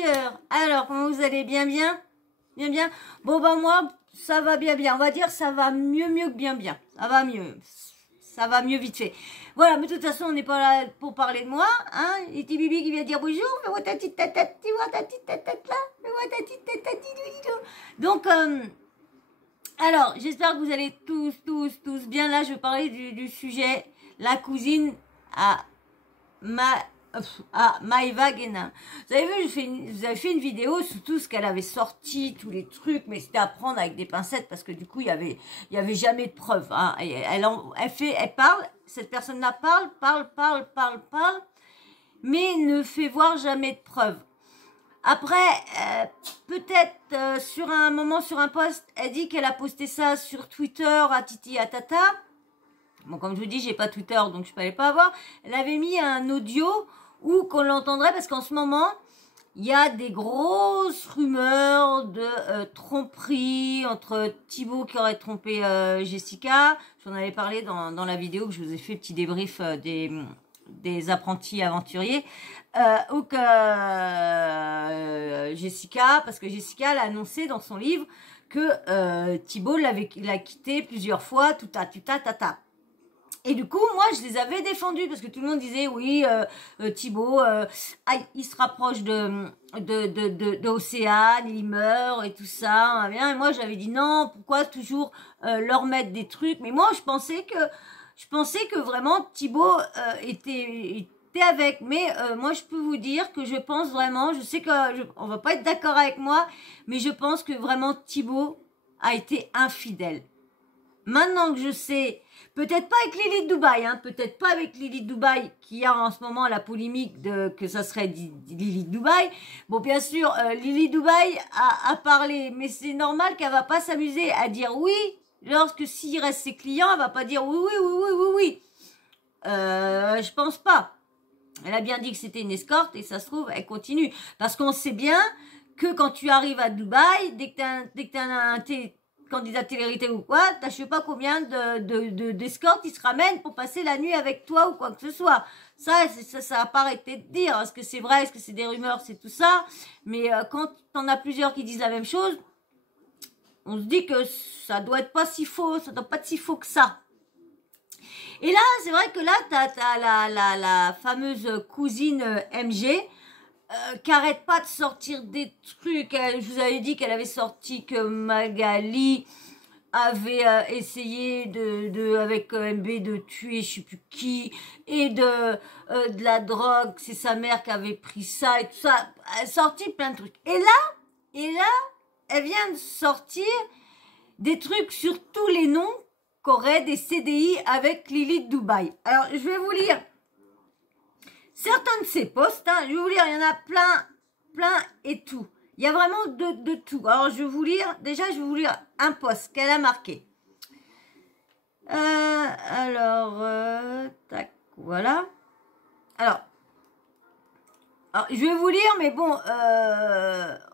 intérieur. Alors, comment vous allez? Bien, bien? Bien, bien? Bon, ben moi, ça va bien, bien. On va dire ça va mieux, mieux que bien, bien. Ça va mieux. Ça va mieux vite fait. Voilà, mais de toute façon, on n'est pas là pour parler de moi. Hein, et petit Bibi qui vient dire bonjour. Fais-moi ta petite tête, tu vois ta petite tête là. Fais-moi ta petite tête, donc, alors, j'espère que vous allez tous bien. Là, je vais parler du sujet, la cousine à Maëva Guénin. Vous avez vu, vous avez fait une vidéo sur tout ce qu'elle avait sorti, tous les trucs, mais c'était à prendre avec des pincettes parce que du coup, il y avait jamais de preuves. Hein. Elle parle, cette personne-là parle, mais ne fait voir jamais de preuves. Après, peut-être sur un moment, sur un post, elle dit qu'elle a posté ça sur Twitter à Titi à Tata. Bon, comme je vous dis, j'ai pas Twitter, donc je ne peux pas avoir. Elle avait mis un audio où qu'on l'entendrait, parce qu'en ce moment, il y a des grosses rumeurs de tromperie entre Thibaut qui aurait trompé Jessica. J'en avais parlé dans la vidéo que je vous ai fait, le petit débrief des apprentis aventuriers. Ou que Jessica, parce que Jessica l'a annoncé dans son livre que Thibaut l'a quitté plusieurs fois, tout ta. Et du coup, moi, je les avais défendus parce que tout le monde disait, oui, Thibaut, il se rapproche d'Océane, il meurt et tout ça. Bien. Et moi, j'avais dit non, pourquoi toujours leur mettre des trucs. Mais moi, je pensais que vraiment Thibaut était avec. Mais moi, je peux vous dire que je pense vraiment, je sais on va pas être d'accord avec moi, mais je pense que vraiment Thibaut a été infidèle. Maintenant que je sais, peut-être pas avec Lily de Dubaï, hein, peut-être pas avec Lily de Dubaï, qui a en ce moment la polémique que ça serait Lily de Dubaï. Bon, bien sûr, Lily de Dubaï a parlé, mais c'est normal qu'elle va pas s'amuser à dire oui, lorsque s'il reste ses clients, elle va pas dire oui. Je pense pas. Elle a bien dit que c'était une escorte et ça se trouve, elle continue. Parce qu'on sait bien que quand tu arrives à Dubaï, dès que t'as un candidat télé-réalité ou quoi, t'as je sais pas combien d'escortes qui se ramènent pour passer la nuit avec toi ou quoi que ce soit. Ça a pas arrêté de dire. Est-ce que c'est vrai, est-ce que c'est des rumeurs, c'est tout ça. Mais quand t'en as plusieurs qui disent la même chose, on se dit que ça doit être pas si faux, ça doit pas être si faux que ça. Et là, c'est vrai que là, t'as la fameuse cousine MG, qui arrête pas de sortir des trucs. Je vous avais dit qu'elle avait sorti que Magali avait essayé avec MB de tuer je sais plus qui, et de la drogue, c'est sa mère qui avait pris ça et tout ça. Elle a sorti plein de trucs. Et là, elle vient de sortir des trucs sur tous les noms qu'auraient des CDI avec Lily de Dubaï. Alors, je vais vous lire certains de ces posts, hein, je vais vous lire, il y en a plein et tout. Il y a vraiment de tout. Alors, je vais vous lire un post qu'elle a marqué. Tac, voilà. Alors, je vais vous lire, mais bon,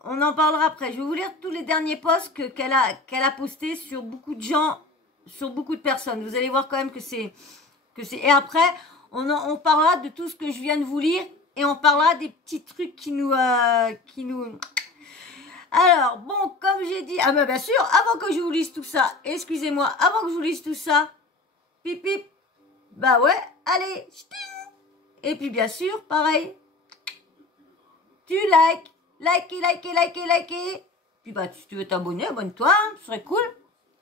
on en parlera après. Je vais vous lire tous les derniers posts qu'elle a postés sur beaucoup de gens, sur beaucoup de personnes. Vous allez voir quand même que c'est... Et après... On parlera de tout ce que je viens de vous lire et on parlera des petits trucs qui nous... Alors, bon, comme j'ai dit... Ah ben bien sûr, avant que je vous lise tout ça, excusez-moi, avant que je vous lise tout ça, pip pip, bah ouais, allez, ch'ting. Et puis bien sûr, pareil, tu likez. Puis bah, si tu veux t'abonner, abonne-toi, hein, ce serait cool.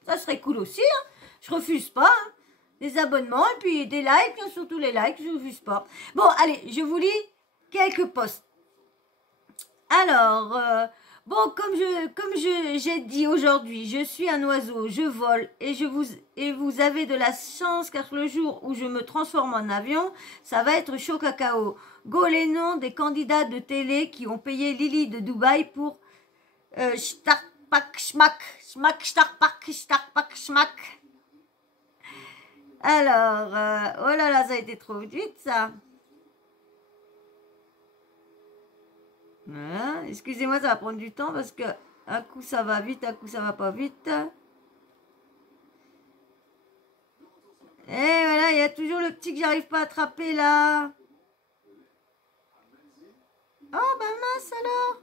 Ça serait cool aussi, hein. Je refuse pas, hein. Des abonnements et puis des likes, surtout les likes, je ne refuse pas. Bon, allez, je vous lis quelques posts. Alors, bon, comme j'ai dit aujourd'hui, je suis un oiseau, je vole et vous avez de la chance car le jour où je me transforme en avion, ça va être chaud cacao. Go les noms des candidats de télé qui ont payé Lily de Dubaï pour schmack. Alors, oh là là, ça a été trop vite, ça. Voilà. Excusez-moi, ça va prendre du temps parce que un coup ça va vite, un coup ça va pas vite. Et voilà, il y a toujours le petit que j'arrive pas à attraper là. Oh, bah mince alors.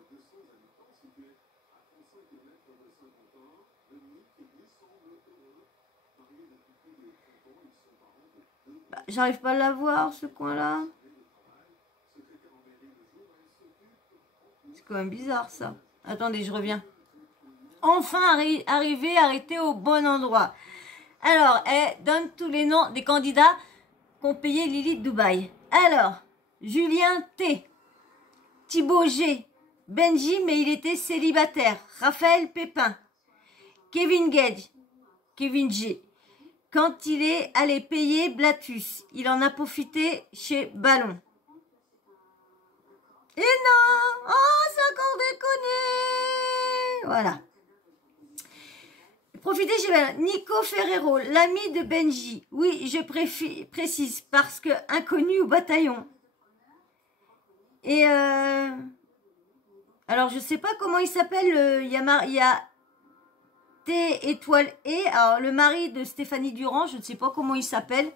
Bah, j'arrive pas à la voir, ce coin-là. C'est quand même bizarre, ça. Attendez, je reviens. Enfin arrivé, arrêté au bon endroit. Alors, elle donne tous les noms des candidats qu'ont payé Lily de Dubaï. Alors, Julien T, Thibaut G, Benji, mais il était célibataire. Raphaël Pépin, Kevin Gage, Kevin G. Quand il est allé payer Blatus, il en a profité chez Ballon. Et non! Oh, c'est encore déconné! Voilà. Profitez chez Ballon. Nico Ferrero, l'ami de Benji. Oui, je précise, parce que inconnu au bataillon. Et alors, je sais pas comment il s'appelle. Il y a T étoile E. Alors, le mari de Stéphanie Durand, je ne sais pas comment il s'appelle.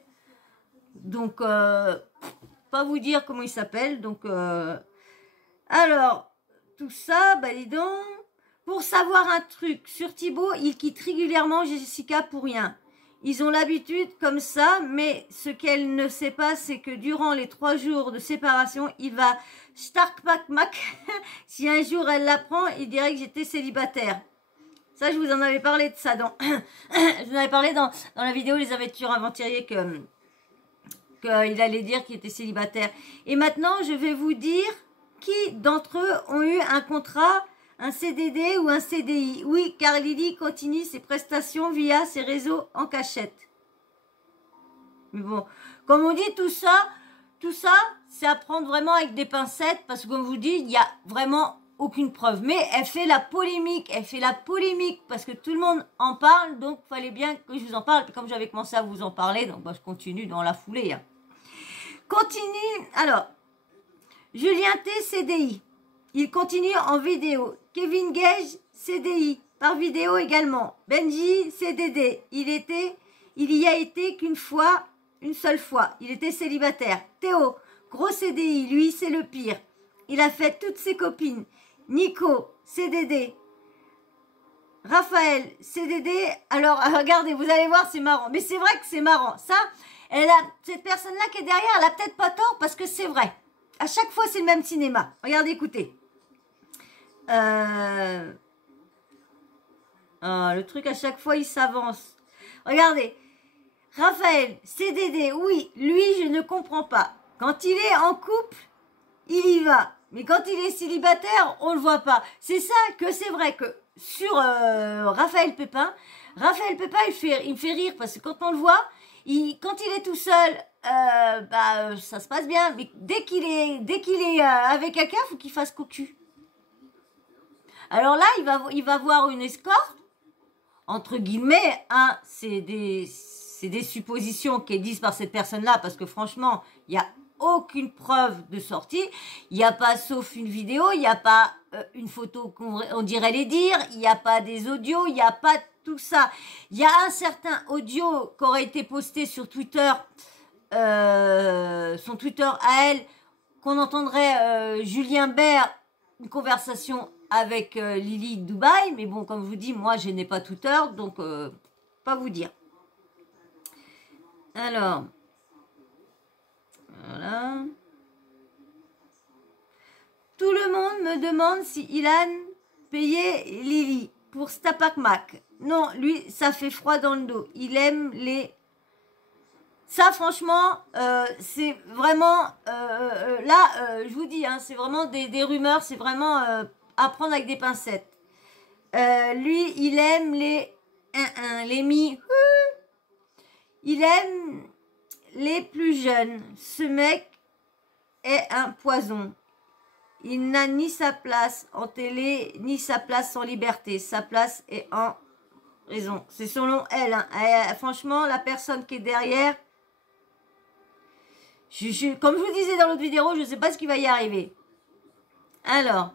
Donc, pas vous dire comment il s'appelle. Donc, alors, tout ça, bah dis donc. Pour savoir un truc, sur Thibaut, il quitte régulièrement Jessica pour rien. Ils ont l'habitude comme ça, mais ce qu'elle ne sait pas, c'est que durant les 3 jours de séparation, il va stark-pack-mac. Si un jour elle l'apprend, il dirait que j'étais célibataire. Ça, je vous en avais parlé de ça dans... je vous en avais parlé dans la vidéo Les Aventures Aventuriers qu'il allait dire qu'il était célibataire. Et maintenant, je vais vous dire qui d'entre eux ont eu un contrat, un CDD ou un CDI. Oui, car Lily continue ses prestations via ses réseaux en cachette. Mais bon, comme on dit, tout ça, c'est à prendre vraiment avec des pincettes, parce que comme je vous dis, il n'y a vraiment aucune preuve. Mais elle fait la polémique, parce que tout le monde en parle, donc il fallait bien que je vous en parle. Et comme j'avais commencé à vous en parler, donc bah, je continue dans la foulée. Hein. Continue, alors, Julien T, CDI. Il continue en vidéo. Kevin Gage, CDI, par vidéo également. Benji, CDD. Il y a été qu'une fois, une seule fois. Il était célibataire. Théo, gros CDI. Lui, c'est le pire. Il a fait toutes ses copines. Nico, CDD. Raphaël, CDD. Alors, regardez, vous allez voir, c'est marrant. Mais c'est vrai que c'est marrant. Ça, cette personne-là qui est derrière, elle a peut-être pas tort parce que c'est vrai. À chaque fois, c'est le même cinéma. Regardez, écoutez. Le truc, à chaque fois, il s'avance. Regardez. Raphaël, CDD, oui, lui, je ne comprends pas. Quand il est en couple, il y va. Mais quand il est célibataire, on ne le voit pas. C'est ça que c'est vrai que sur Raphaël Pépin, il me fait rire parce que quand on le voit, quand il est tout seul, ça se passe bien. Mais dès qu'il est avec quelqu'un, il faut qu'il fasse cocu. Alors là, il va voir une escorte, entre guillemets, hein, c'est des suppositions qui disent par cette personne-là, parce que franchement, il n'y a aucune preuve de sortie, il n'y a pas, sauf une vidéo, il n'y a pas une photo qu'on dirait les dire, il n'y a pas des audios, il n'y a pas tout ça. Il y a un certain audio qui aurait été posté sur Twitter, son Twitter à elle, qu'on entendrait Julien Bert, une conversation avec Lily de Dubaï, mais bon, comme je vous dis, moi, je n'ai pas Twitter, donc pas vous dire. Alors, voilà. Tout le monde me demande si Ilan payait Lily pour Stapak Mac. Non, lui, ça fait froid dans le dos. Il aime les... Ça, franchement, c'est vraiment... là, je vous dis, hein, c'est vraiment des rumeurs, c'est vraiment à prendre avec des pincettes. Lui, il aime les... les mi... Il aime les plus jeunes. Ce mec est un poison. Il n'a ni sa place en télé, ni sa place en liberté. Sa place est en raison. C'est selon elle. Hein. Franchement, la personne qui est derrière... comme je vous disais dans l'autre vidéo, je ne sais pas ce qui va y arriver. Alors,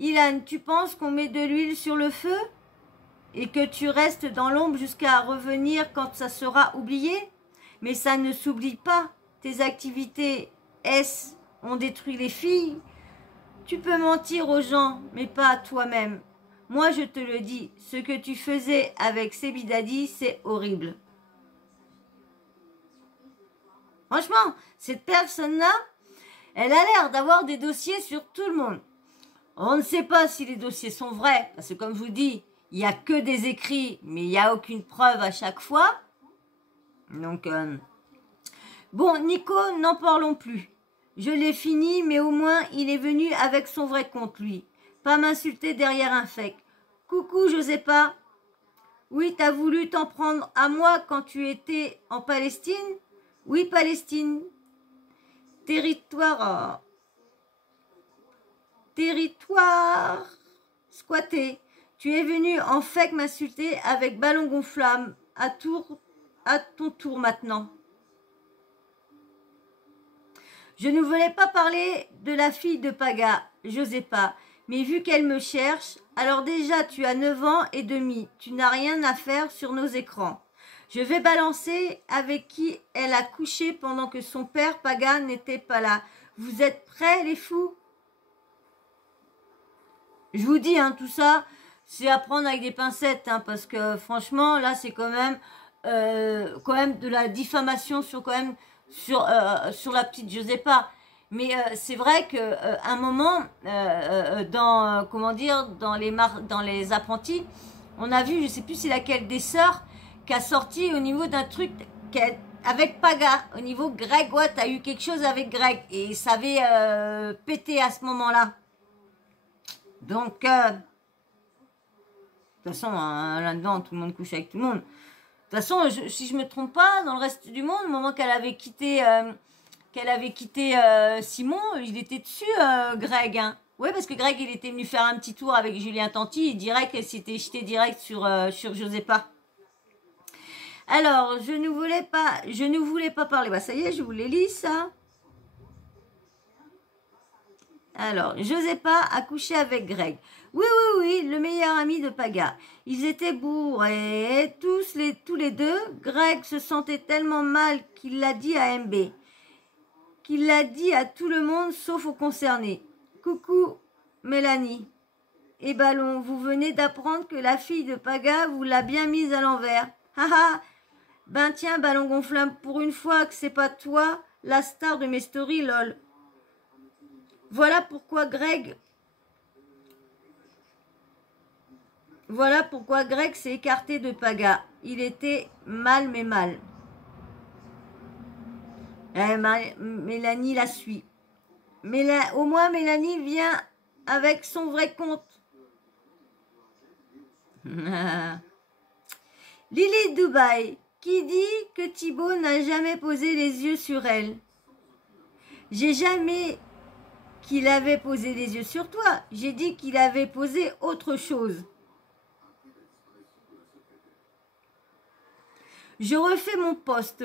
Ilan, tu penses qu'on met de l'huile sur le feu et que tu restes dans l'ombre jusqu'à revenir quand ça sera oublié? Mais ça ne s'oublie pas. Tes activités S ont détruit les filles. Tu peux mentir aux gens, mais pas à toi-même. Moi, je te le dis, ce que tu faisais avec Sebidadi, c'est horrible. Franchement, cette personne-là, elle a l'air d'avoir des dossiers sur tout le monde. On ne sait pas si les dossiers sont vrais, parce que comme je vous dis, il n'y a que des écrits, mais il n'y a aucune preuve à chaque fois. Donc, bon, Nico, n'en parlons plus. Je l'ai fini, mais au moins, il est venu avec son vrai compte, lui. Pas m'insulter derrière un fake. Coucou, Josépa. Oui, t'as voulu t'en prendre à moi quand tu étais en Palestine? Oui, Palestine. Territoire... Territoire squatté. Tu es venu en fake m'insulter avec ballon gonflable. À ton tour maintenant. Je ne voulais pas parler de la fille de Paga, j'osais pas. Mais vu qu'elle me cherche, alors déjà tu as 9 ans et demi. Tu n'as rien à faire sur nos écrans. Je vais balancer avec qui elle a couché pendant que son père Paga n'était pas là. Vous êtes prêts les fous? Je vous dis, hein, tout ça, c'est à prendre avec des pincettes, hein, parce que franchement, là, c'est quand même de la diffamation sur sur la petite Josépa. Mais c'est vrai que un moment, dans comment dire, dans les apprentis, on a vu, je sais plus c'est laquelle des sœurs, qui a sorti au niveau d'un truc avec Paga, au niveau Greg. Ouais, t'as eu quelque chose avec Greg et ça avait pété à ce moment-là. Donc, de toute façon, hein, là-dedans, tout le monde couche avec tout le monde. De toute façon, si je me trompe pas, dans le reste du monde, au moment qu'elle avait quitté, Simon, il était dessus, Greg. Hein. Oui, parce que Greg, il était venu faire un petit tour avec Julien Tanti. Il dirait qu'elle s'était jetée direct sur Josépa. Alors, je ne voulais pas parler. Bah, ça y est, je vous les lis, ça. Alors, Josépa a couché avec Greg. Oui, le meilleur ami de Paga. Ils étaient bourrés, tous les deux. Greg se sentait tellement mal qu'il l'a dit à MB. Qu'il l'a dit à tout le monde sauf aux concernés. Coucou, Mélanie. Et Ballon, vous venez d'apprendre que la fille de Paga vous l'a bien mise à l'envers. Haha. Ben tiens, Ballon gonflable, pour une fois que c'est pas toi, la star de mes stories, lol. Voilà pourquoi Greg s'est écarté de Paga. Il était mal mais mal. Mélanie la suit. Au moins Mélanie vient avec son vrai compte. Lily Dubaï, qui dit que Thibaut n'a jamais posé les yeux sur elle. J'ai jamais qu'il avait posé les yeux sur toi. J'ai dit qu'il avait posé autre chose. Je refais mon poste.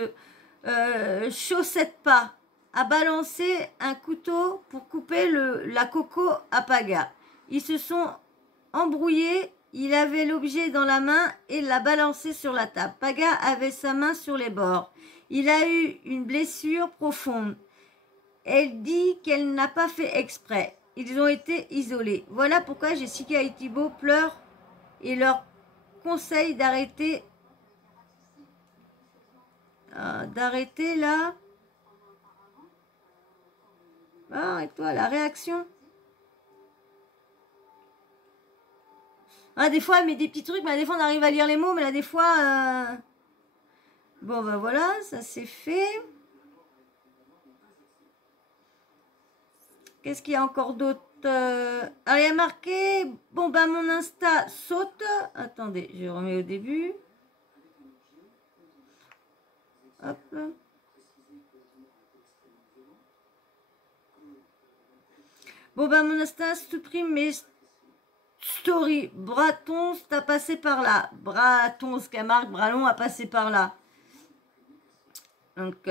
Chaussette pas. A balancé un couteau pour couper la coco à Paga. Ils se sont embrouillés. Il avait l'objet dans la main et l'a balancé sur la table. Paga avait sa main sur les bords. Il a eu une blessure profonde. Elle dit qu'elle n'a pas fait exprès. Ils ont été isolés. Voilà pourquoi Jessica et Thibaut pleurent et leur conseillent d'arrêter. D'arrêter là. Ah, et toi, la réaction. Ah, des fois, elle met des petits trucs, mais des fois, on arrive à lire les mots, mais là, des fois... Bon, ben voilà, ça c'est fait. Qu'est-ce qu'il y a encore d'autre? Alors, il y a marqué... Bon, ben, mon Insta saute. Attendez, je remets au début. Hop. Bon, ben, mon Insta supprime mes stories. Bratons, t'as passé par là. Bratons, ce qu'elle marque, Bralon a passé par là. Donc,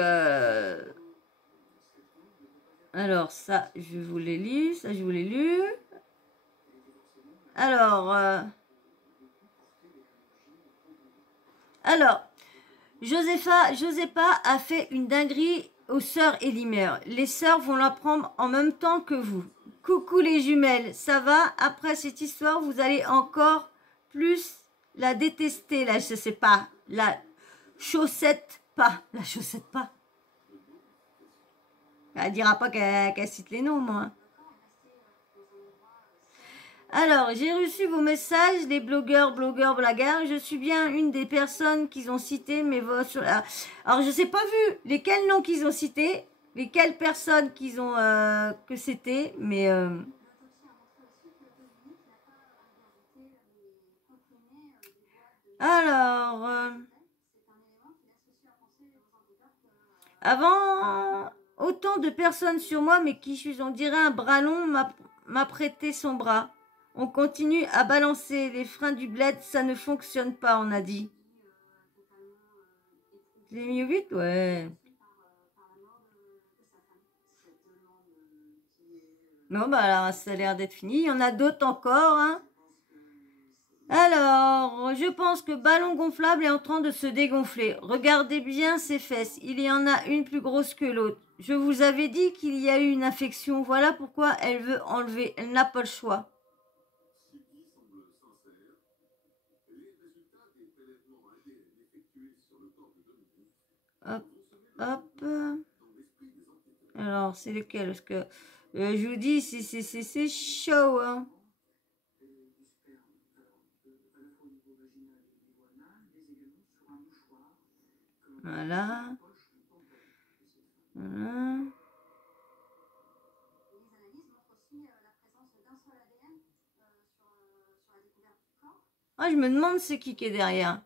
alors, ça, je vous l'ai lu. Ça, je vous l'ai lu. Alors, Josépa a fait une dinguerie aux sœurs Elimer. Les sœurs vont la prendre en même temps que vous. Coucou les jumelles, ça va? Après cette histoire, vous allez encore plus la détester, là, je sais pas. La chaussette pas. Elle dira pas qu'elle cite les noms, moi. Alors, j'ai reçu vos messages, les blogueurs, blagueurs. Je suis bien une des personnes qu'ils ont citées, mais alors je sais pas vu lesquels noms qu'ils ont cités, lesquelles personnes qu'ils ont que c'était, mais alors avant autant de personnes sur moi, mais qui je suis, on dirait un bras long m'a prêté son bras. On continue à balancer les freins du bled, ça ne fonctionne pas, on a dit. Je l'ai mis au 8, ouais. Non, bah alors, ça a l'air d'être fini. Il y en a d'autres encore, hein. Alors, je pense que Ballon Gonflable est en train de se dégonfler. Regardez bien ses fesses. Il y en a une plus grosse que l'autre. Je vous avais dit qu'il y a eu une infection. Voilà pourquoi elle veut enlever. Elle n'a pas le choix. Hop, hop. Alors, c'est lequel? Parce que je vous dis, c'est chaud, hein. Voilà. Voilà. Ah, je me demande c'est qui est derrière.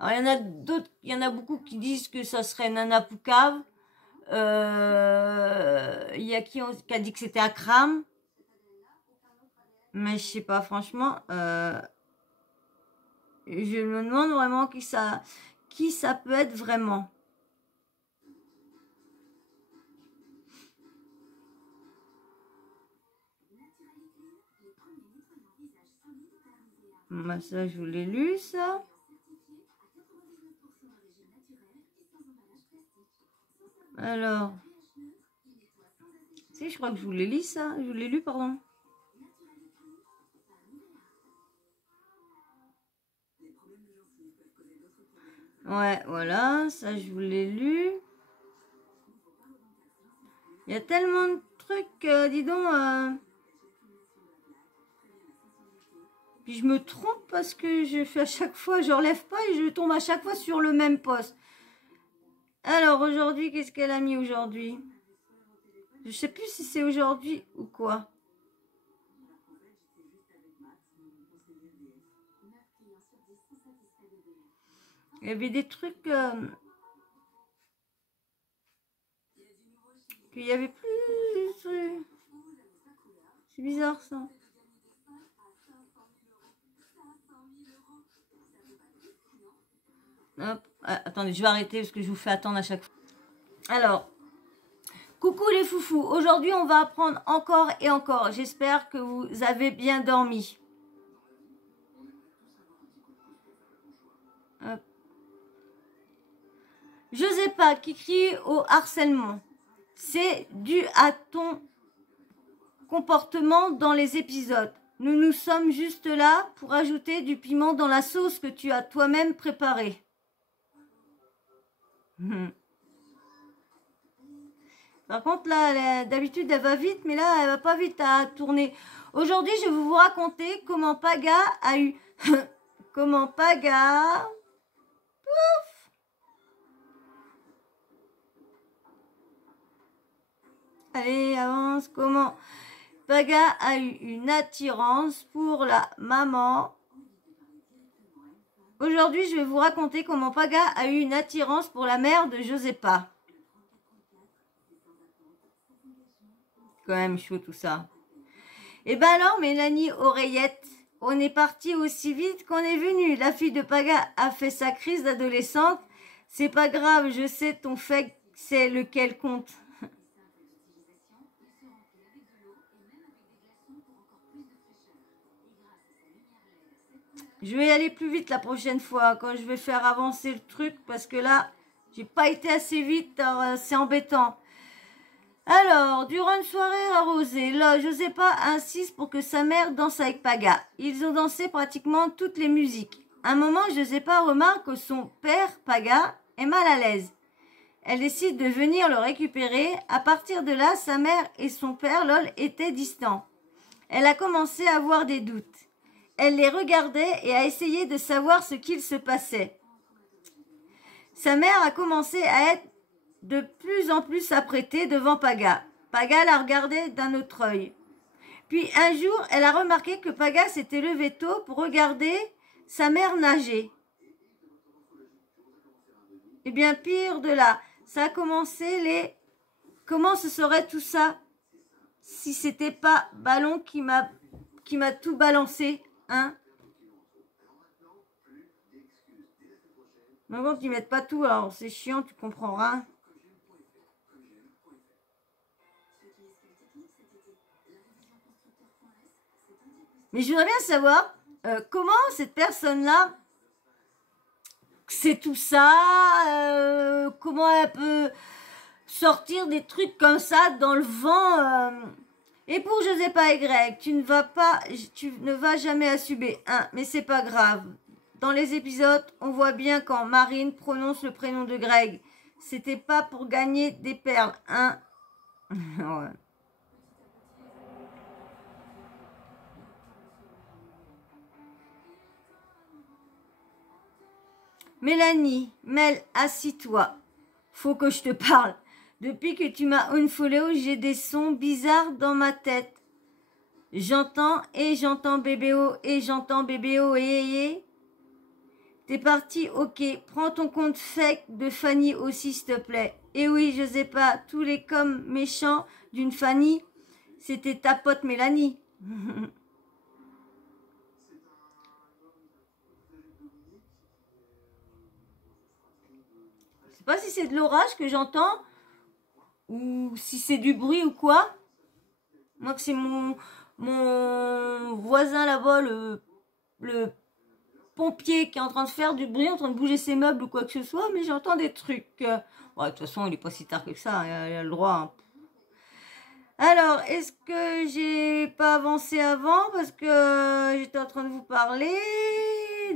Alors, il y en a d'autres, il y en a beaucoup qui disent que ça serait Nana Poucave. Il y a qui a dit que c'était Akram. Mais je sais pas, franchement. Je me demande vraiment qui ça peut être vraiment. Bah, ça, je vous l'ai lu, ça. Alors. Si, je crois que je vous l'ai lu, ça. Je vous l'ai lu, pardon. Ouais, voilà, ça, je vous l'ai lu. Il y a tellement de trucs, dis donc. Puis je me trompe parce que je fais à chaque fois, je relève pas et je tombe à chaque fois sur le même poste. Alors aujourd'hui, qu'est-ce qu'elle a mis aujourd'hui? Je sais plus si c'est aujourd'hui ou quoi. Il y avait des trucs qu'il y avait plus. C'est bizarre ça. Hop. Ah, attendez, je vais arrêter parce que je vous fais attendre à chaque fois. Alors, coucou les foufous. Aujourd'hui, on va apprendre encore et encore. J'espère que vous avez bien dormi. Hop. Je sais pas qui crie au harcèlement. C'est dû à ton comportement dans les épisodes. Nous sommes juste là pour ajouter du piment dans la sauce que tu as toi-même préparée. Par contre, là, d'habitude, elle va vite, mais là, elle va pas vite à tourner. Aujourd'hui, je vais vous raconter comment Paga a eu... comment Paga... Pouf. Allez, avance. Comment Paga a eu une attirance pour la maman. Aujourd'hui, je vais vous raconter comment Paga a eu une attirance pour la mère de Josépa. Quand même chaud tout ça. Et ben alors, Mélanie Oreillette, on est parti aussi vite qu'on est venu. La fille de Paga a fait sa crise d'adolescente. C'est pas grave, je sais ton fait, c'est lequel compte. Je vais aller plus vite la prochaine fois quand je vais faire avancer le truc parce que là, j'ai pas été assez vite, c'est embêtant. Alors, durant une soirée arrosée, là, Josépa insiste pour que sa mère danse avec Paga. Ils ont dansé pratiquement toutes les musiques. À un moment, Josépa remarque que son père, Paga, est mal à l'aise. Elle décide de venir le récupérer. À partir de là, sa mère et son père, lol, étaient distants. Elle a commencé à avoir des doutes. Elle les regardait et a essayé de savoir ce qu'il se passait. Sa mère a commencé à être de plus en plus apprêtée devant Paga. Paga la regardait d'un autre œil. Puis un jour, elle a remarqué que Paga s'était levé tôt pour regarder sa mère nager. Eh bien, pire de là, ça a commencé les... Comment ce serait tout ça si c'était pas Ballon qui m'a tout balancé, hein? Mais bon, qu'ils mettent pas tout, alors c'est chiant, tu comprendras. Mais je voudrais bien savoir comment cette personne-là, c'est tout ça, comment elle peut sortir des trucs comme ça dans le vent. Et pour Josepha et Greg, tu ne vas jamais assumer. Mais c'est pas grave. Dans les épisodes, on voit bien quand Marine prononce le prénom de Greg. C'était pas pour gagner des perles, hein. Ouais. Mélanie, Mel, assis-toi. Faut que je te parle. Depuis que tu m'as unfollow, j'ai des sons bizarres dans ma tête. J'entends bébéo et j'entends bébéo et. T'es parti, ok. Prends ton compte fake de Fanny aussi, s'il te plaît. Et oui, je sais pas, tous les coms méchants d'une Fanny, c'était ta pote Mélanie. Je sais pas si c'est de l'orage que j'entends ou si c'est du bruit ou quoi. Moi, que c'est mon voisin là-bas, le pompier qui est en train de faire du bruit, en train de bouger ses meubles ou quoi que ce soit, mais j'entends des trucs. Ouais, de toute façon, il est pas si tard que ça, il a le droit. Hein. Alors, est-ce que j'ai pas avancé avant parce que j'étais en train de vous parler?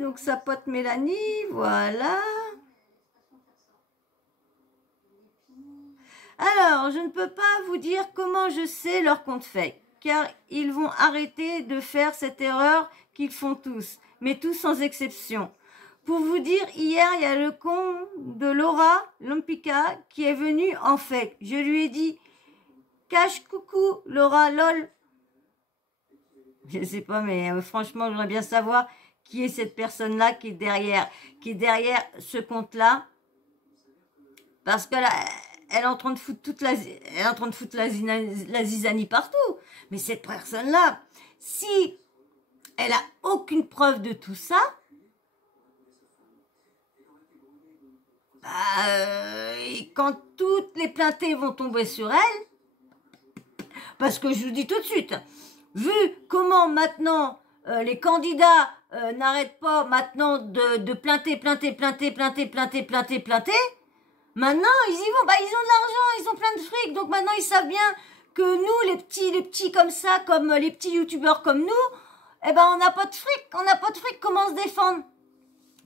Donc, sa pote Mélanie, voilà. Alors, je ne peux pas vous dire comment je sais leur compte fake, car ils vont arrêter de faire cette erreur qu'ils font tous, mais tous sans exception. Pour vous dire, hier, il y a le con de Laura Lompika qui est venu en fake. Je lui ai dit, cache coucou Laura, lol. Je ne sais pas, mais franchement, j'aimerais bien savoir qui est cette personne-là qui est derrière ce compte-là. Parce que là, elle est en train de foutre la zizanie partout. Mais cette personne-là, si elle a aucune preuve de tout ça, et quand toutes les plaintées vont tomber sur elle, parce que je vous dis tout de suite, vu comment maintenant les candidats n'arrêtent pas maintenant de plainter, maintenant, ils y vont, ils ont de l'argent, ils ont plein de fric, donc maintenant ils savent bien que nous, les petits comme ça, comme les petits youtubeurs comme nous, on n'a pas de fric, comment se défendre?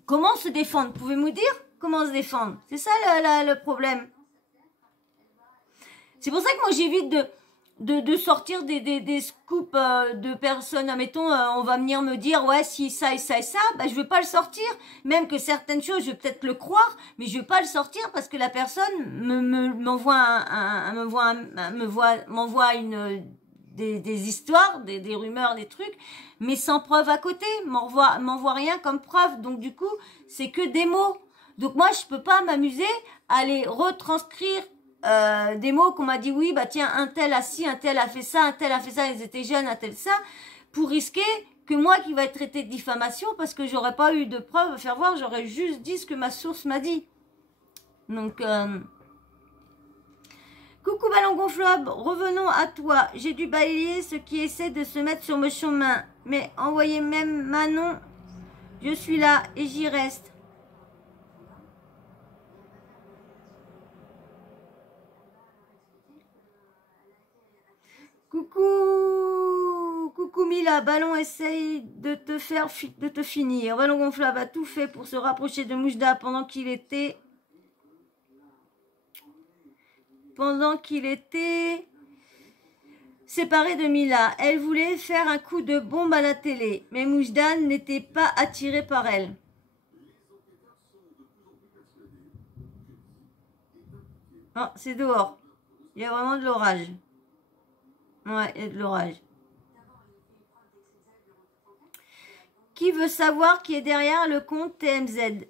Comment se défendre? Pouvez-vous dire comment se défendre? C'est ça le problème. C'est pour ça que moi j'évite de sortir des scoops de personnes. Admettons, on va venir me dire, ouais, si ça et ça et ça, je vais pas le sortir. Même que certaines choses, je vais peut-être le croire, mais je vais pas le sortir parce que la personne m'envoie des histoires, des rumeurs, des trucs, mais sans preuve à côté, m'envoie rien comme preuve. Donc du coup, c'est que des mots. Donc moi, je peux pas m'amuser à les retranscrire des mots qu'on m'a dit, oui, tiens, un tel a ci, un tel a fait ça, ils étaient jeunes, un tel ça, pour risquer que moi qui va être traité de diffamation parce que j'aurais pas eu de preuves à faire voir, j'aurais juste dit ce que ma source m'a dit. Donc, coucou ballon gonflable, revenons à toi. J'ai dû balayer ceux qui essaient de se mettre sur mon chemin, mais envoyez même Manon, je suis là et j'y reste. Coucou Mila, Ballon essaye de te finir. Ballon gonflable a tout fait pour se rapprocher de Moujda pendant qu'il était pendant qu'il était séparé de Mila. Elle voulait faire un coup de bombe à la télé, mais Moujdan n'était pas attiré par elle. Oh, c'est dehors. Il y a vraiment de l'orage. Ouais, il y a de l'orage. Qui veut savoir qui est derrière le compte TMZ?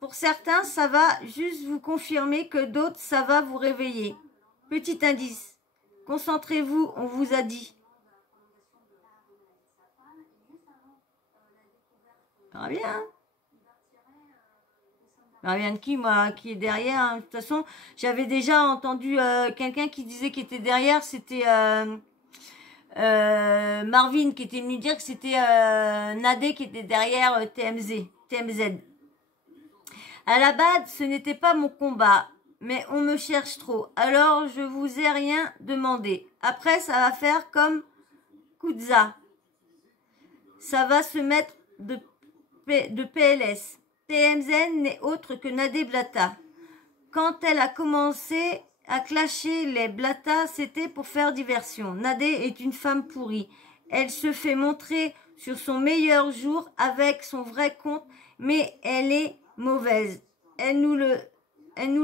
Pour certains, ça va juste vous confirmer, que d'autres, ça va vous réveiller. Petit indice. Concentrez-vous, on vous a dit. Ah bien. Marianne qui, moi, qui est derrière. Hein. De toute façon, j'avais déjà entendu quelqu'un qui disait qu'il était derrière. C'était Marvin qui était venu dire que c'était Nadé qui était derrière TMZ. À la base, ce n'était pas mon combat, mais on me cherche trop. Alors, je vous ai rien demandé. Après, ça va faire comme Kudza. Ça va se mettre de PLS. TMZ n'est autre que Nadé Blata. Quand elle a commencé à clasher les Blata, c'était pour faire diversion. Nadé est une femme pourrie. Elle se fait montrer sur son meilleur jour avec son vrai compte, mais elle est mauvaise. Elle nous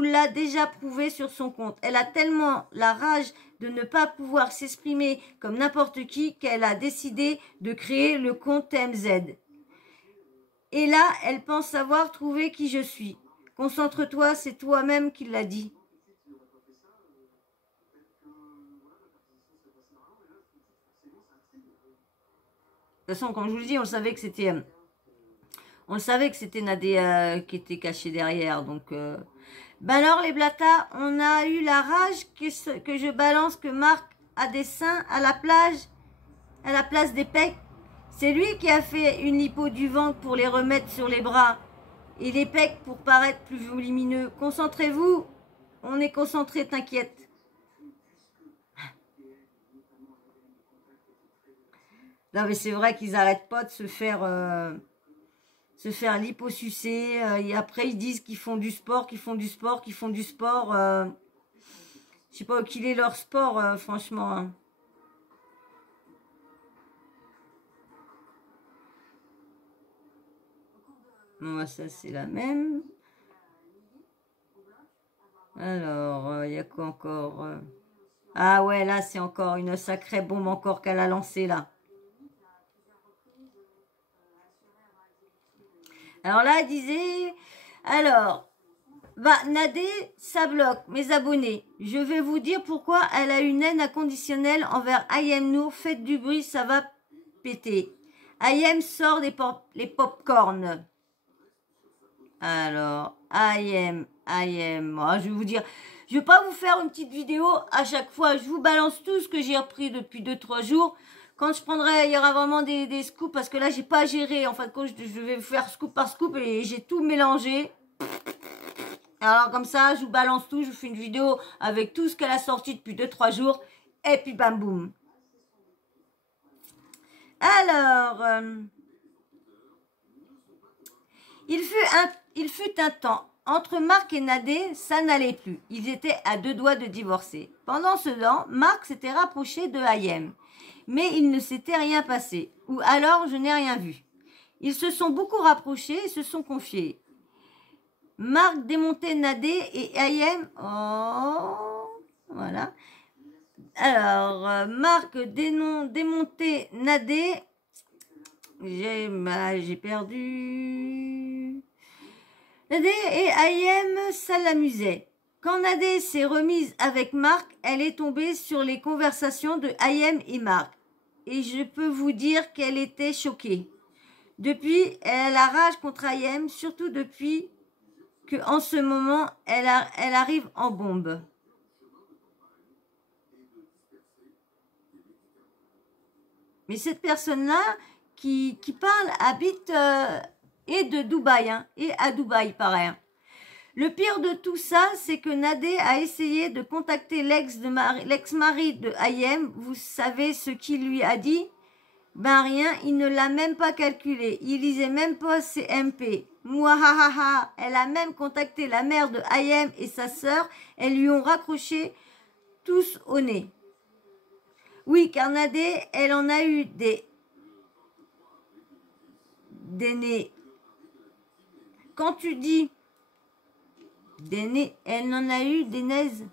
l'a déjà prouvé sur son compte. Elle a tellement la rage de ne pas pouvoir s'exprimer comme n'importe qui qu'elle a décidé de créer le compte TMZ. Et là, elle pense savoir trouver qui je suis. Concentre-toi, c'est toi-même qui l'as dit. De toute façon, comme je vous le dis, on savait que c'était Nadé qui était caché derrière. Donc, ben alors les Blata, on a eu la rage que je balance que Marc a des seins à la plage, à la place des pecs. C'est lui qui a fait une lipo du ventre pour les remettre sur les bras et les pecs pour paraître plus volumineux. Concentrez-vous, on est concentré, t'inquiète. Non mais c'est vrai qu'ils n'arrêtent pas de se faire liposucer. Et après ils disent qu'ils font du sport, qu'ils font du sport. Je sais pas où qu'il est leur sport, franchement. Hein. Bon, ça c'est la même. Alors, il y a quoi encore Ah ouais, là c'est encore une sacrée bombe encore qu'elle a lancée là. Alors là, elle disait, alors, bah, Nadé, ça bloque mes abonnés. Je vais vous dire pourquoi elle a une haine inconditionnelle envers Ayem Nour. Faites du bruit, ça va péter. Ayem sort les pop-corn. Alors, Ayem, moi, je vais vous dire, je vais pas vous faire une petite vidéo à chaque fois. Je vous balance tout ce que j'ai appris depuis 2-3 jours. Quand je prendrai, il y aura vraiment des scoops parce que là, j'ai pas géré. En fait, je vais faire scoop par scoop et j'ai tout mélangé. Alors, comme ça, je vous balance tout. Je vous fais une vidéo avec tout ce qu'elle a sorti depuis 2-3 jours. Et puis, bam, boum. Alors, il fut un temps. Entre Marc et Nadé, ça n'allait plus. Ils étaient à 2 doigts de divorcer. Pendant ce temps, Marc s'était rapproché de Ayem. Mais il ne s'était rien passé. Ou alors, je n'ai rien vu. Ils se sont beaucoup rapprochés et se sont confiés. Marc démontait Nadé et Ayem... Oh, voilà. Alors, Marc démontait Nadé... J'ai perdu... Nadé et Ayem, ça l'amusait. Quand Nadé s'est remise avec Marc, elle est tombée sur les conversations de Ayem et Marc. Et je peux vous dire qu'elle était choquée. Depuis, elle a rage contre Ayem, surtout depuis qu'en ce moment, elle arrive en bombe. Mais cette personne-là qui parle habite... et de Dubaï, hein, et à Dubaï, pareil. Le pire de tout ça, c'est que Nadé a essayé de contacter l'ex-mari de Ayem. Vous savez ce qu'il lui a dit? Ben rien, il ne l'a même pas calculé. Il lisait même pas ses MP. Mouahaha. Elle a même contacté la mère de Ayem et sa sœur. Elles lui ont raccroché tous au nez. Oui, car Nadé, elle en a eu des nez. Quand tu dis des nez, elle en a eu des naises.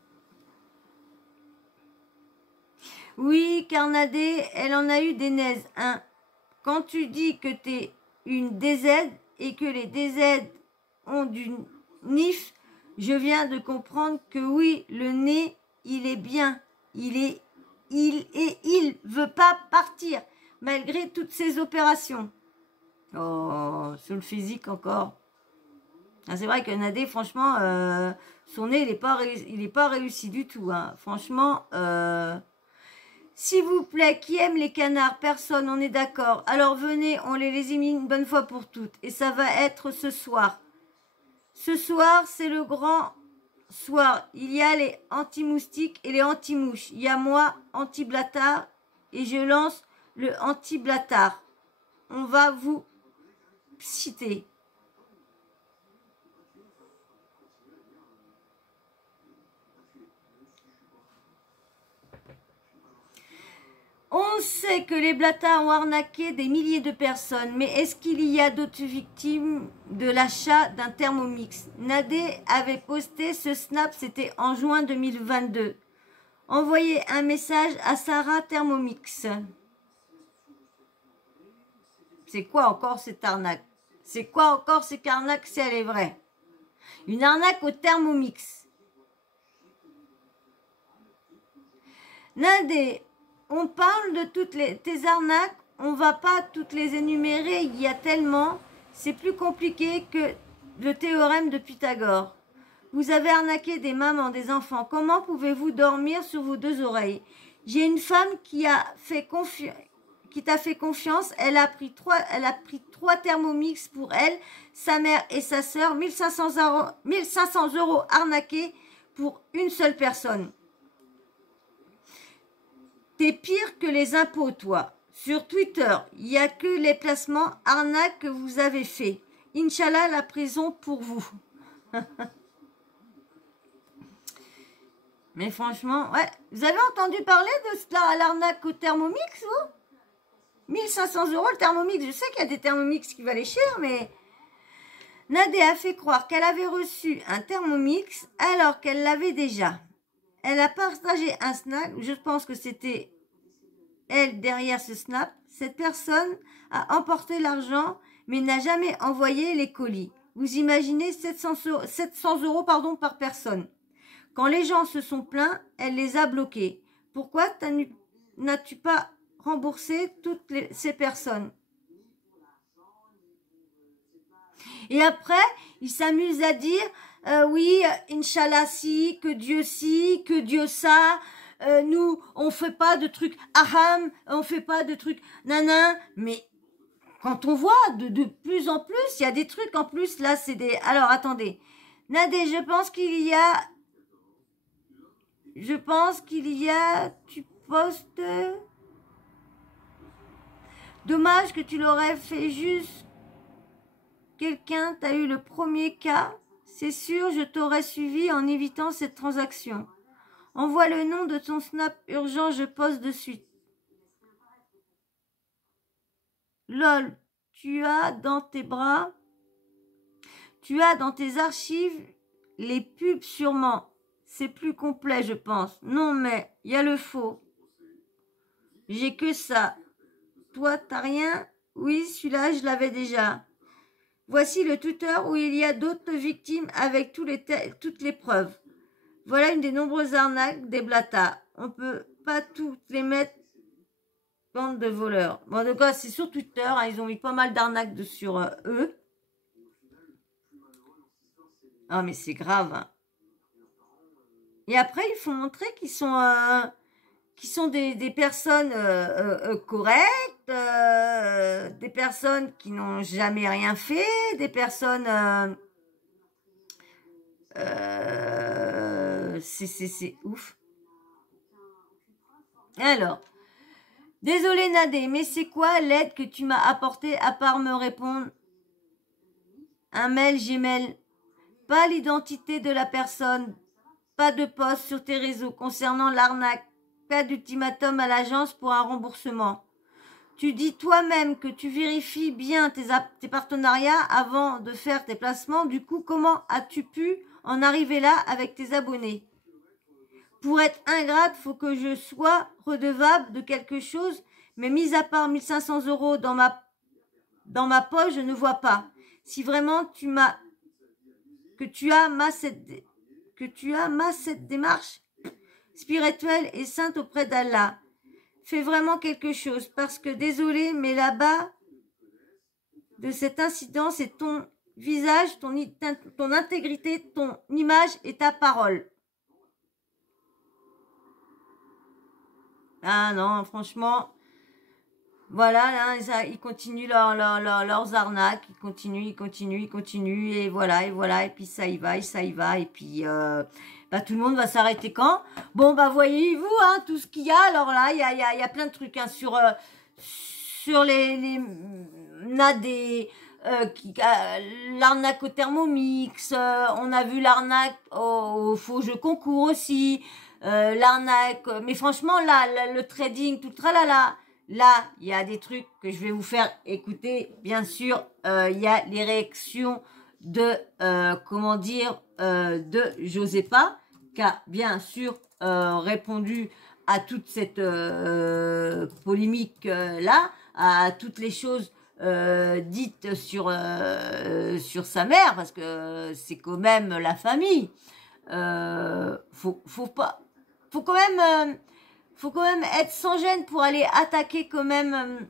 Oui, car Nadé, elle en a eu des naises. Hein. Quand tu dis que t'es une DZ et que les DZ ont du NIF, je viens de comprendre que oui, le nez, il est bien. Il veut pas partir, malgré toutes ces opérations. Oh, sur le physique encore. Ah, c'est vrai que Nadé, franchement, son nez, il est pas réussi du tout. Hein. Franchement, s'il vous plaît, qui aime les canards? Personne, on est d'accord. Alors venez, on les élimine une bonne fois pour toutes. Et ça va être ce soir. Ce soir, c'est le grand soir. Il y a les anti-moustiques et les anti-mouches. Il y a moi, anti-blatard, et je lance le anti-blatard. On va vous citer. On sait que les blattards ont arnaqué des milliers de personnes, mais est-ce qu'il y a d'autres victimes de l'achat d'un Thermomix? Nadé avait posté ce snap, c'était en juin 2022. Envoyez un message à Sarah Thermomix. C'est quoi encore cette arnaque? C'est quoi encore cette arnaque si elle est vraie? Une arnaque au Thermomix. Nadé, on parle de toutes tes arnaques, on va pas toutes les énumérer, il y a tellement, c'est plus compliqué que le théorème de Pythagore. Vous avez arnaqué des mamans, des enfants, comment pouvez-vous dormir sur vos deux oreilles? J'ai une femme qui t'a fait confiance, elle a pris trois Thermomix pour elle, sa mère et sa sœur, 1500 € arnaqués pour une seule personne. T'es pire que les impôts, toi. Sur Twitter, il n'y a que les placements arnaques que vous avez fait. Inch'Allah, la prison pour vous. Mais franchement, ouais. Vous avez entendu parler de l'arnaque au Thermomix, vous? 1500 € le Thermomix. Je sais qu'il y a des Thermomix qui valaient cher, mais... Nadé a fait croire qu'elle avait reçu un Thermomix alors qu'elle l'avait déjà. Elle a partagé un snap, je pense que c'était elle derrière ce snap. Cette personne a emporté l'argent, mais n'a jamais envoyé les colis. Vous imaginez 700 € par personne. Quand les gens se sont plaints, elle les a bloqués. Pourquoi n'as-tu pas remboursé toutes ces personnes? Et après, il s'amuse à dire oui, Inch'Allah si, que Dieu ça. Nous, on fait pas de trucs haram, on fait pas de trucs nanan. Mais quand on voit de plus en plus, il y a des trucs en plus, là, c'est des... Alors, attendez. Nadé, je pense qu'il y a... Tu postes... Dommage que tu l'aurais fait juste... Quelqu'un t'a eu le premier cas. C'est sûr, je t'aurais suivi en évitant cette transaction. Envoie le nom de ton snap urgent, je poste de suite. Lol, tu as dans tes archives les pubs sûrement. C'est plus complet, je pense. Non, mais il y a le faux. J'ai que ça. Toi, t'as rien? Oui, celui-là, je l'avais déjà. Voici le Twitter où il y a d'autres victimes avec toutes les preuves. Voilà une des nombreuses arnaques des blattards. On peut pas toutes les mettre, bande de voleurs. Bon, en tout cas, c'est sur Twitter. Hein, ils ont mis pas mal d'arnaques sur eux. Ah, mais c'est grave. Hein. Et après, ils font montrer qu'ils sont des personnes correctes, des personnes qui n'ont jamais rien fait, des personnes... c'est ouf. Alors, désolé Nadé, mais c'est quoi l'aide que tu m'as apportée à part me répondre un mail Gmail? Pas l'identité de la personne. pas de post sur tes réseaux concernant l'arnaque. Pas d'ultimatum à l'agence pour un remboursement. Tu dis toi-même que tu vérifies bien tes partenariats avant de faire tes placements. Du coup, comment as-tu pu en arriver là avec tes abonnés? Pour être ingrate, faut que je sois redevable de quelque chose, mais mis à part 1500 € dans ma poche, je ne vois pas. Si vraiment que tu as cette démarche spirituelle et sainte auprès d'Allah, fais vraiment quelque chose, parce que désolé, mais là-bas de cet incident, c'est ton visage, ton intégrité, ton image et ta parole. Ah non, franchement, voilà, là, ils continuent leurs arnaques, ils continuent, et voilà, et puis ça y va, et puis bah, tout le monde va s'arrêter quand? Bon, bah voyez-vous, hein, tout ce qu'il y a, alors là, il y a plein de trucs, hein, sur les l'arnaque au Thermomix, on a vu l'arnaque au faux jeu concours aussi, l'arnaque, mais franchement, là, le trading, tout le tralala. Là, il y a des trucs que je vais vous faire écouter. Bien sûr, il y a les réactions de, de Josépa, qui a bien sûr répondu à toute cette polémique là, à toutes les choses dites sur sa mère, parce que c'est quand même la famille. Faut quand même être sans gêne pour aller attaquer quand même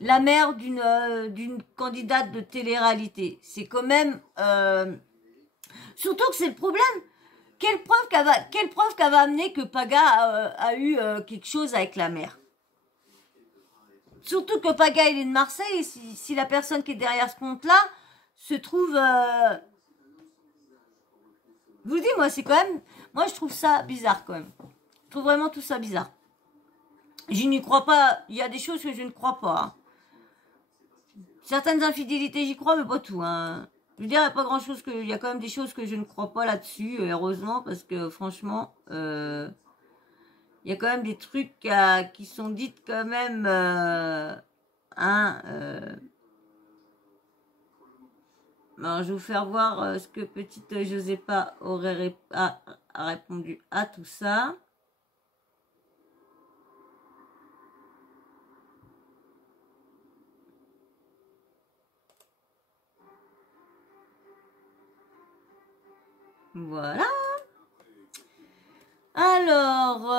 la mère d'une candidate de télé-réalité. C'est quand même surtout que c'est le problème. Quelle preuve qu'elle va amener que Paga a eu quelque chose avec la mère? Surtout que Paga il est de Marseille, et si la personne qui est derrière ce compte-là se trouve je vous dis, moi c'est quand même, moi je trouve ça bizarre quand même. Je trouve vraiment tout ça bizarre. Je n'y crois pas. Il y a des choses que je ne crois pas. Hein. Certaines infidélités, j'y crois, mais pas tout. Hein. Je veux dire, il n'y a pas grand-chose que... Il y a quand même des choses que je ne crois pas là-dessus, heureusement, parce que franchement, il y a quand même des trucs qui sont dites quand même... Alors, je vais vous faire voir ce que petite Josépa a répondu à tout ça. Voilà. Alors,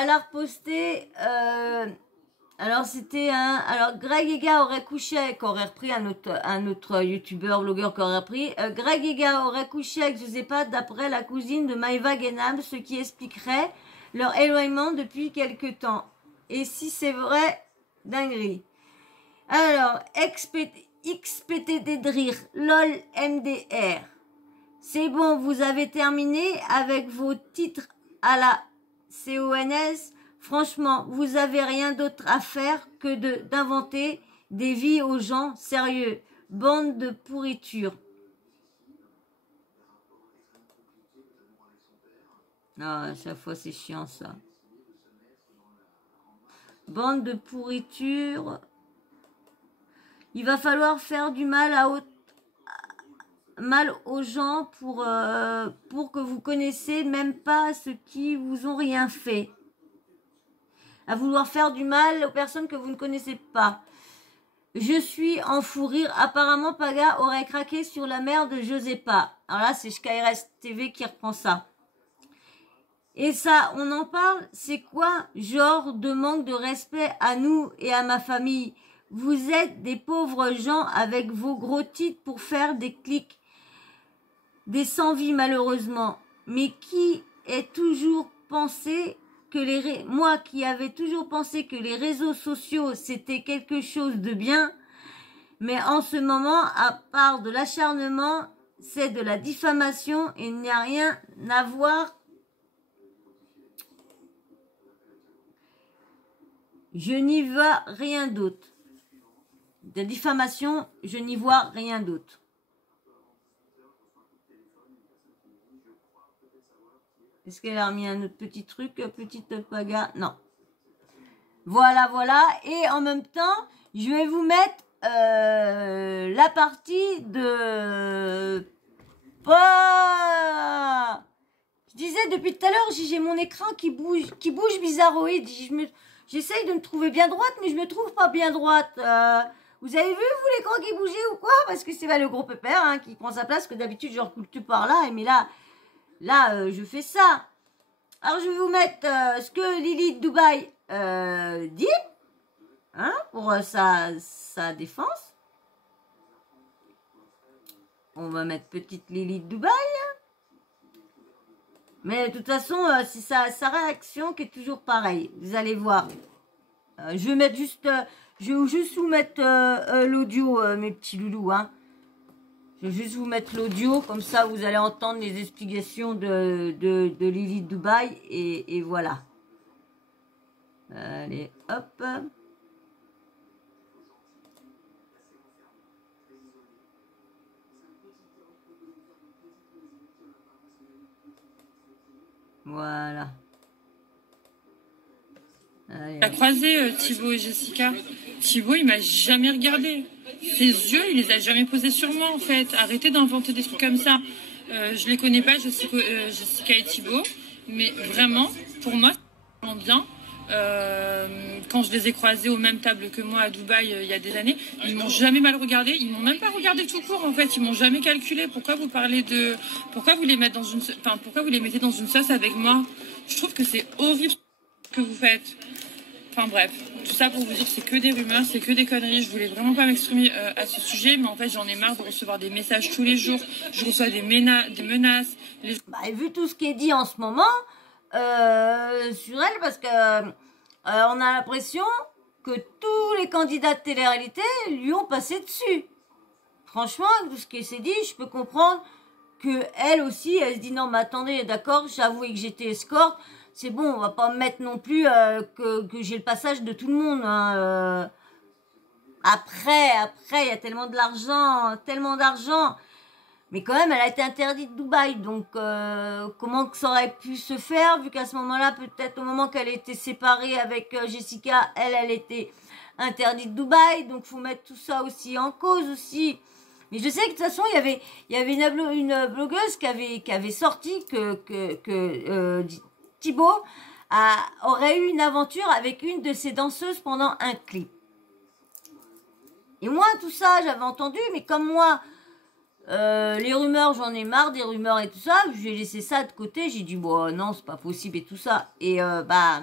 elle a reposté. Alors, c'était un. Alors, Greg Ega aurait couché, qu'aurait repris un autre youtubeur, blogueur qui aurait repris. Greg Ega aurait couché avec Josépa d'après la cousine de Maïva Genam, ce qui expliquerait leur éloignement depuis quelque temps. Et si c'est vrai, dinguerie. Alors, XPTD de rire, LOL MDR. C'est bon, vous avez terminé avec vos titres à la CONS. Franchement, vous avez rien d'autre à faire que d'inventer des vies aux gens sérieux. Bande de pourriture. Ah, à chaque fois c'est chiant ça. Bande de pourriture. Il va falloir faire du mal aux gens pour que vous connaissez même pas ceux qui vous ont rien fait. À vouloir faire du mal aux personnes que vous ne connaissez pas. Je suis en fou rire. Apparemment, Paga aurait craqué sur la mère de Josépa. Alors là, c'est SkyRest TV qui reprend ça. Et ça, on en parle. C'est quoi, genre de manque de respect à nous et à ma famille? Vous êtes des pauvres gens avec vos gros titres pour faire des clics. Des sans-vie malheureusement. Mais qui est toujours pensé que moi qui avais toujours pensé que les réseaux sociaux c'était quelque chose de bien, mais en ce moment, à part de l'acharnement, c'est de la diffamation et il n'y a rien à voir. Je n'y vois rien d'autre. De diffamation, je n'y vois rien d'autre. Est-ce qu'elle a remis un autre petit truc, petite paga? Non. Voilà, voilà. Et en même temps, je vais vous mettre la partie de... Je disais depuis tout à l'heure, j'ai mon écran qui bouge bizarroïde. J'essaye de me trouver bien droite, mais je me trouve pas bien droite. Vous avez vu, vous, l'écran qui bougeait ou quoi? Parce que c'est le gros pépère hein, qui prend sa place, que d'habitude, je recule tout par là. Mais là, je fais ça. Alors, je vais vous mettre ce que Lily de Dubaï dit, hein, pour sa défense. On va mettre petite Lily de Dubaï. Mais de toute façon, c'est sa réaction qui est toujours pareille. Vous allez voir. Je vais mettre juste... je vais juste vous mettre l'audio, mes petits loulous. Hein. Je vais juste vous mettre l'audio. Comme ça, vous allez entendre les explications de Lily de Dubaï. Et voilà. Allez, hop. Voilà. Allez, t'as croisé Thibaut et Jessica. Thibaut, il m'a jamais regardé. Ses yeux, il les a jamais posés sur moi, en fait. Arrêtez d'inventer des trucs comme ça. Je les connais pas, Jessica et Thibaut. Mais vraiment, pour moi, c'est vraiment bien. Quand je les ai croisés aux mêmes tables que moi à Dubaï il y a des années, ils m'ont jamais mal regardé, ils m'ont même pas regardé tout court en fait, ils m'ont jamais calculé. Pourquoi vous parlez de, pourquoi vous les mettez pourquoi vous les mettez dans une sauce avec moi? Je trouve que c'est horrible ce que vous faites. Enfin bref, tout ça pour vous dire que c'est que des rumeurs, c'est que des conneries. Je voulais vraiment pas m'exprimer à ce sujet, mais en fait j'en ai marre de recevoir des messages tous les jours. Je reçois des menaces. Bah, vu tout ce qui est dit en ce moment sur elle, parce que on a l'impression que tous les candidats de télé-réalité lui ont passé dessus. Franchement, tout ce qui s'est dit, je peux comprendre que elle aussi, elle se dit non mais attendez, d'accord, j'ai avoué que j'étais escorte, c'est bon, on va pas me mettre non plus que j'ai le passage de tout le monde. Hein, Après, il y a tellement d'argent. Mais quand même, elle a été interdite de Dubaï. Donc, comment que ça aurait pu se faire, vu qu'à ce moment-là, peut-être au moment qu'elle était séparée avec Jessica, elle était interdite de Dubaï. Donc, faut mettre tout ça aussi en cause aussi. Mais je sais que de toute façon, il y avait une blogueuse qui avait sorti que Thibaut aurait eu une aventure avec une de ses danseuses pendant un clip. Et moi, tout ça, j'avais entendu, mais comme moi... les rumeurs, j'en ai marre des rumeurs et tout ça. J'ai laissé ça de côté. J'ai dit bon non, c'est pas possible et tout ça. Et bah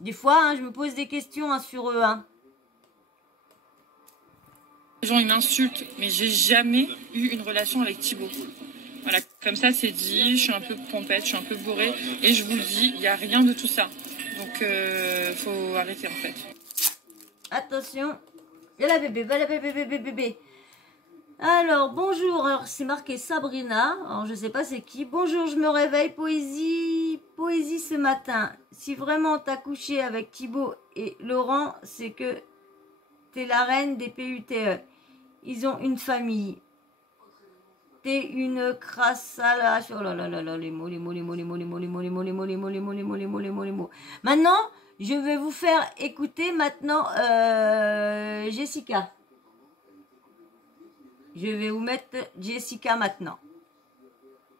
des fois, hein, je me pose des questions hein, sur eux. Hein. Les gens ils m'insultent, mais j'ai jamais eu une relation avec Thibaut. Voilà, comme ça c'est dit. Je suis un peu pompette, je suis un peu bourrée, et je vous le dis, il y a rien de tout ça. Donc faut arrêter en fait. Attention, il y a la bébé. Alors, bonjour, alors c'est marqué Sabrina, alors je sais pas c'est qui. Bonjour, je me réveille, poésie ce matin. Si vraiment t'as couché avec Thibaut et Laurent, c'est que t'es la reine des PUTE. Ils ont une famille. T'es une crassalache. Oh là là là là, les mots. Maintenant, je vais vous faire écouter maintenant Jessica. Je vais vous mettre Jessica maintenant.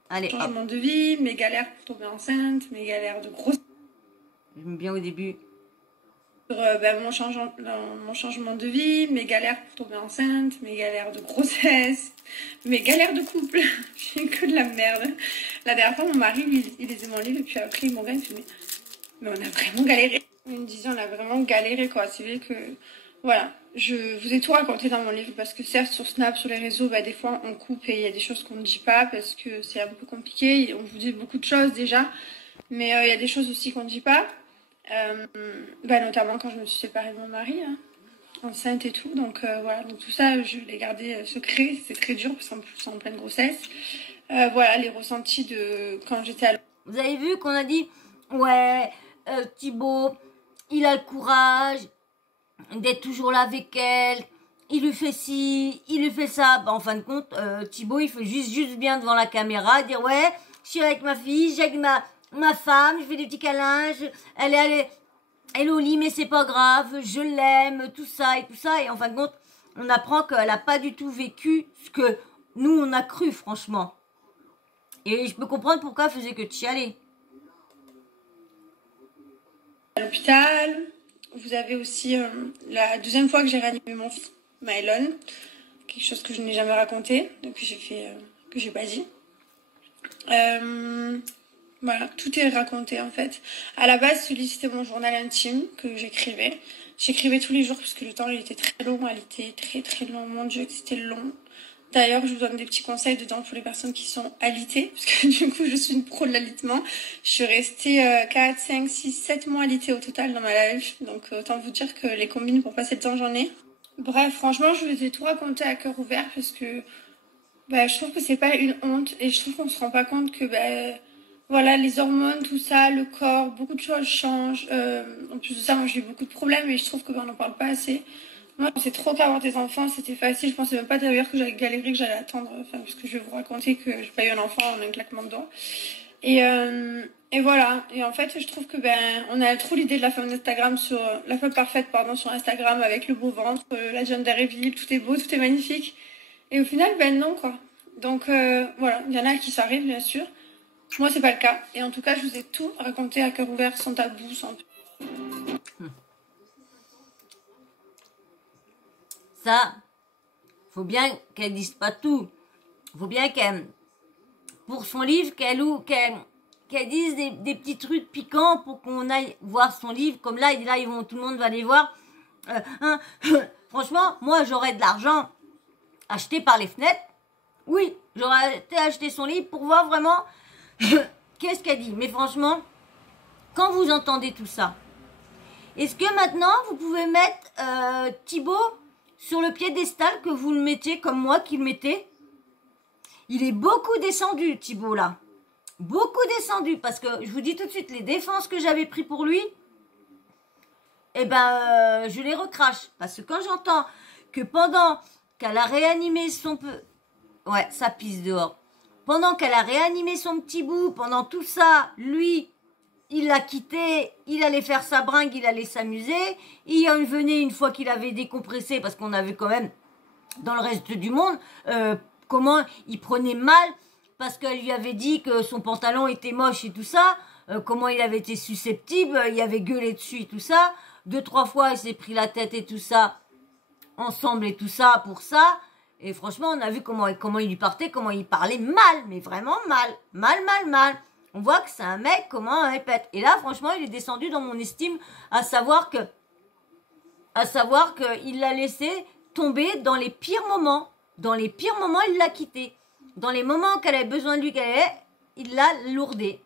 Allez, changement de vie, mes galères pour tomber enceinte, mes galères de grossesse. J'aime bien au début. Mon changement de vie, mes galères pour tomber enceinte, mes galères de grossesse, mes galères de couple. J'ai que de la merde. La dernière fois, mon mari, il lisait mon livre et puis après, il m'en il fait mais on a vraiment galéré. Il me disait, on a vraiment galéré, quoi. C'est vrai que... Voilà, je vous ai tout raconté dans mon livre parce que certes sur Snap, sur les réseaux, des fois on coupe et il y a des choses qu'on ne dit pas parce que c'est un peu compliqué. On vous dit beaucoup de choses déjà, mais il y a des choses aussi qu'on ne dit pas. Notamment quand je me suis séparée de mon mari, hein, enceinte et tout. Donc voilà, donc tout ça je l'ai gardé secret. C'est très dur parce qu'en plus c'est en pleine grossesse. Voilà, les ressentis de quand j'étais à... Vous avez vu qu'on a dit, ouais, Thibaut, il a le courage d'être toujours là avec elle, il lui fait ci, il lui fait ça. En fin de compte, Thibaut, il fait juste bien devant la caméra, dire ouais, je suis avec ma fille, j'ai ma femme, je fais des petits câlins, elle est au lit, mais c'est pas grave, je l'aime, tout ça, et en fin de compte, on apprend qu'elle a pas du tout vécu ce que nous, on a cru, franchement. Et je peux comprendre pourquoi elle faisait que de chialer. À l'hôpital, vous avez aussi la deuxième fois que j'ai réanimé mon fils, Mylon, quelque chose que je n'ai jamais raconté, donc que j'ai pas dit. Voilà, tout est raconté en fait. À la base, celui c'était mon journal intime que j'écrivais. J'écrivais tous les jours parce que le temps il était très long, elle était très très long. Mon Dieu, c'était long. D'ailleurs, je vous donne des petits conseils dedans pour les personnes qui sont alitées, parce que du coup, je suis une pro de l'alitement. Je suis restée 4, 5, 6, 7 mois alitée au total dans ma life. Donc, autant vous dire que les combines pour passer le temps, j'en ai. Bref, franchement, je vous ai tout raconté à cœur ouvert parce que je trouve que c'est pas une honte et je trouve qu'on se rend pas compte que voilà, les hormones, tout ça, le corps, beaucoup de choses changent. En plus de ça, moi j'ai eu beaucoup de problèmes et je trouve que on n'en parle pas assez. Moi, je pensais trop qu'avoir des enfants, c'était facile. Je pensais même pas d'ailleurs que j'allais galérer, que j'allais attendre. Enfin, parce que je vais vous raconter que j'ai pas eu un enfant en un claquement de doigts. Et voilà. Et en fait, je trouve que on a trop l'idée de la femme d'Instagram sur la femme parfaite, pardon, sur Instagram avec le beau ventre, la gender reveal, tout est beau, tout est magnifique. Et au final, non quoi. Donc voilà, il y en a qui s'arrivent bien sûr. Moi, c'est pas le cas. Et en tout cas, je vous ai tout raconté à cœur ouvert, sans tabou, sans... Ça, faut bien qu'elle dise pas tout. Faut bien qu'elle, pour son livre, qu'elle dise des petits trucs piquants pour qu'on aille voir son livre. Comme là, tout le monde va aller voir. Franchement, moi, j'aurais de l'argent acheté par les fenêtres. Oui, j'aurais été acheter son livre pour voir vraiment qu'est-ce qu'elle dit. Mais franchement, quand vous entendez tout ça, est-ce que maintenant, vous pouvez mettre Thibaut sur le piédestal que vous le mettiez comme moi qui le mettais? Il est beaucoup descendu, Thibaut, là. Beaucoup descendu, parce que je vous dis tout de suite, les défenses que j'avais pris pour lui, je les recrache. Parce que quand j'entends que pendant qu'elle a réanimé son... Ouais, ça pisse dehors. Pendant qu'elle a réanimé son petit bout, pendant tout ça, lui... Il l'a quitté, il allait faire sa bringue, il allait s'amuser. Il venait une fois qu'il avait décompressé, parce qu'on avait quand même, dans le reste du monde, comment il prenait mal, parce qu'elle lui avait dit que son pantalon était moche et tout ça, comment il avait été susceptible, il avait gueulé dessus et tout ça. 2-3 fois, il s'est pris la tête et tout ça, ensemble et tout ça, pour ça. Et franchement, on a vu comment il lui partait, comment il parlait mal, mais vraiment mal. Mal. On voit que c'est un mec, comment il pète. Et là, franchement, il est descendu dans mon estime, à savoir que il l'a laissé tomber dans les pires moments. Dans les pires moments, il l'a quitté. Dans les moments qu'elle avait besoin de lui, il l'a lourdé.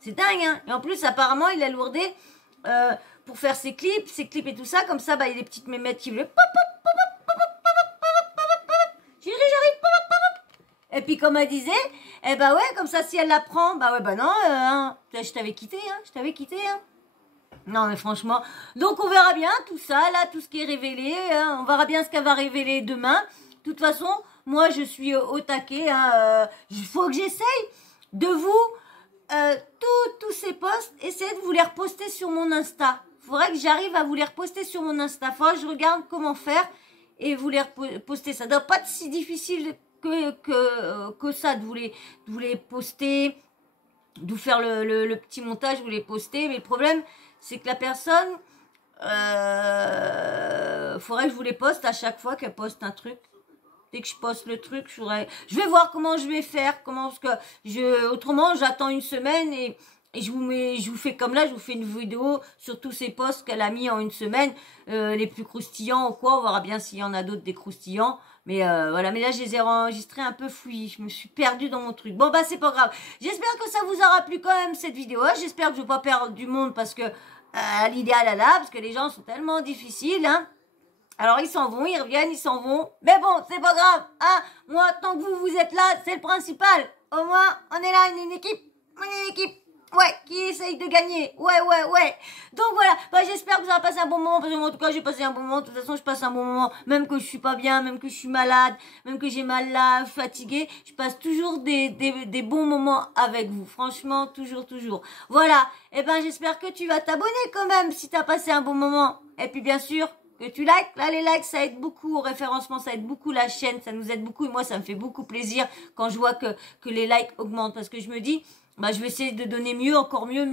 C'est dingue, hein. Et en plus, apparemment, il l'a lourdé pour faire ses clips et tout ça. Comme ça, il y a des petites mémettes qui veulent... Et puis comme elle disait, comme ça si elle la prend, non, je t'avais quitté, hein. Non mais franchement, donc on verra bien tout ça, là, tout ce qui est révélé, hein, on verra bien ce qu'elle va révéler demain. De toute façon, moi je suis au taquet, il faut que j'essaye de vous, tous ces posts, essayer de vous les reposter sur mon Insta. Il faudrait que j'arrive à vous les reposter sur mon Insta, il faudrait que je regarde comment faire et vous les reposter. Ça doit pas être si difficile que ça de vous les poster, de vous faire le petit montage, vous les poster. Mais le problème, c'est que la personne, faudrait que je vous les poste à chaque fois qu'elle poste un truc. Dès que je poste le truc, je vais voir comment je vais faire, autrement j'attends une semaine et je vous fais comme là, je vous fais une vidéo sur tous ces posts qu'elle a mis en une semaine, les plus croustillants ou quoi, on verra bien s'il y en a d'autres des croustillants. Mais voilà, mais là je les ai enregistrés un peu fouillis, je me suis perdue dans mon truc. Bon c'est pas grave, j'espère que ça vous aura plu quand même cette vidéo, j'espère que je vais pas perdre du monde parce que l'idéal là, parce que les gens sont tellement difficiles, hein. Alors ils s'en vont, ils reviennent, ils s'en vont, mais bon, c'est pas grave, hein. Moi, tant que vous êtes là, c'est le principal. Au moins, on est là, on est une équipe, ouais, qui essaye de gagner. Ouais. Donc voilà, bah, j'espère que vous avez passé un bon moment, parce que moi, en tout cas, j'ai passé un bon moment. De toute façon, je passe un bon moment, même que je suis pas bien, même que je suis malade, même que j'ai mal là, fatiguée. Je passe toujours des bons moments avec vous. Franchement, toujours. Voilà. Eh ben, j'espère que tu vas t'abonner quand même, si t'as passé un bon moment. Et puis, bien sûr, que tu likes. Là, les likes, ça aide beaucoup au référencement, ça aide beaucoup la chaîne, ça nous aide beaucoup. Et moi, ça me fait beaucoup plaisir quand je vois que les likes augmentent, parce que je me dis, bah, je vais essayer de donner mieux, encore mieux.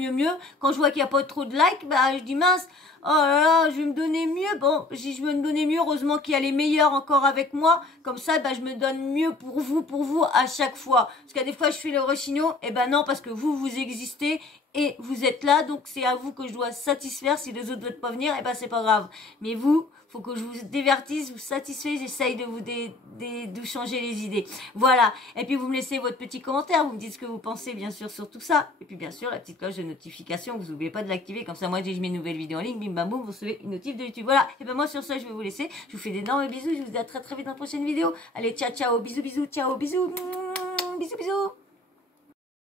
Quand je vois qu'il n'y a pas trop de likes, bah, je dis mince, oh là là, je vais me donner mieux. Bon, si je veux me donner mieux, heureusement qu'il y a les meilleurs encore avec moi. Comme ça, bah, je me donne mieux pour vous à chaque fois. Parce que des fois, je fais le rechignon, et ben non, parce que vous existez et vous êtes là, donc c'est à vous que je dois satisfaire. Si les autres ne veulent pas venir, et ben c'est pas grave. Mais vous, faut que je vous divertisse, vous satisfais, j'essaye de vous changer les idées. Voilà. Et puis vous me laissez votre petit commentaire, vous me dites ce que vous pensez bien sûr sur tout ça. Et puis bien sûr la petite cloche de notification, vous n'oubliez pas de l'activer, comme ça moi dès que je mets une nouvelle vidéo en ligne, bim bam boum, vous recevez une notif de YouTube. Voilà. Et ben moi sur ça je vais vous laisser. Je vous fais d'énormes bisous, je vous dis à très vite dans la prochaine vidéo. Allez, ciao, bisous, ciao, bisous. Bisous.